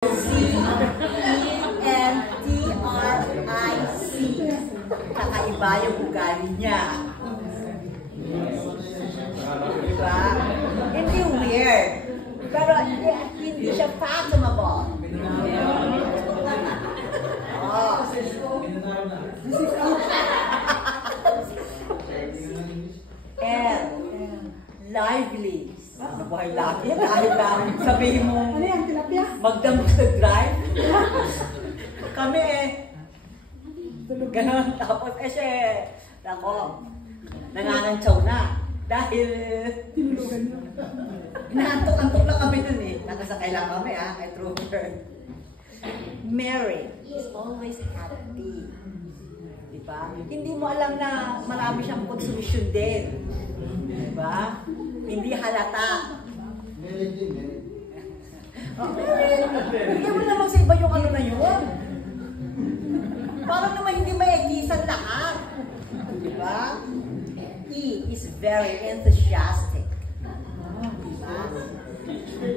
C-E-N-T-R-I-C. Kakaiba yung ugali niya. Diba? Hindi weird. Pero hindi siya fathomable. Oh. And lively. Ano ba yung laki? Dahil lang sabihin mo magdamag sa drive. Kami ganon. Tapos siya nako, nanganganchaw na. Dahil inaantok-antok lang kami dun nakasakay lang kami at Rover. Mary is always happy. Diba? Hindi mo alam na marami siyang consumption din. Diba? Hindi halata. Bigyan mo naman sa iba yung ano na yun. Parang naman hindi maigisan lahat. Diba? E is very enthusiastic. Diba?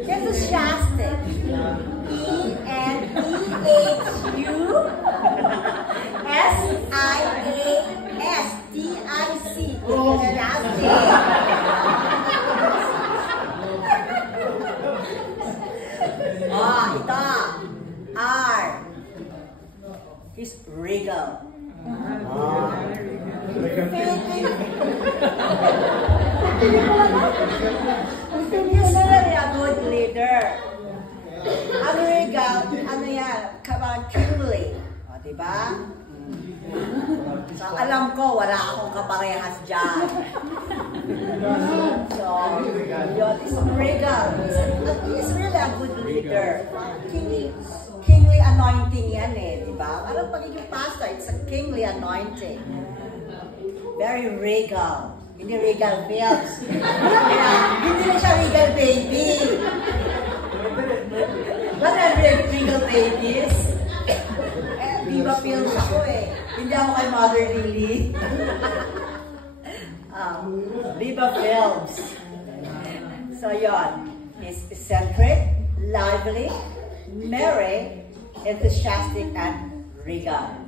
Enthusiastic. E-N-E-H-U-S-I-A-S-T-I-C. Enthusiastic. Ito. R is regal. He's really a good leader. Ano regal? Ano yan? Kingly. Diba? So, alam ko, wala akong kaparehas dyan. So, yun is regal. He's really a good leader. Kingly anointing yan diba? Parang pagiging pastor, it's a kingly anointing. Very regal. Hindi regal films. Hindi na siya regal baby. What are regal babies? Viva films ako Hindi ako kay Mother Lily. Viva films. So yon, is eccentric, lively, merry, enthusiastic, and regal.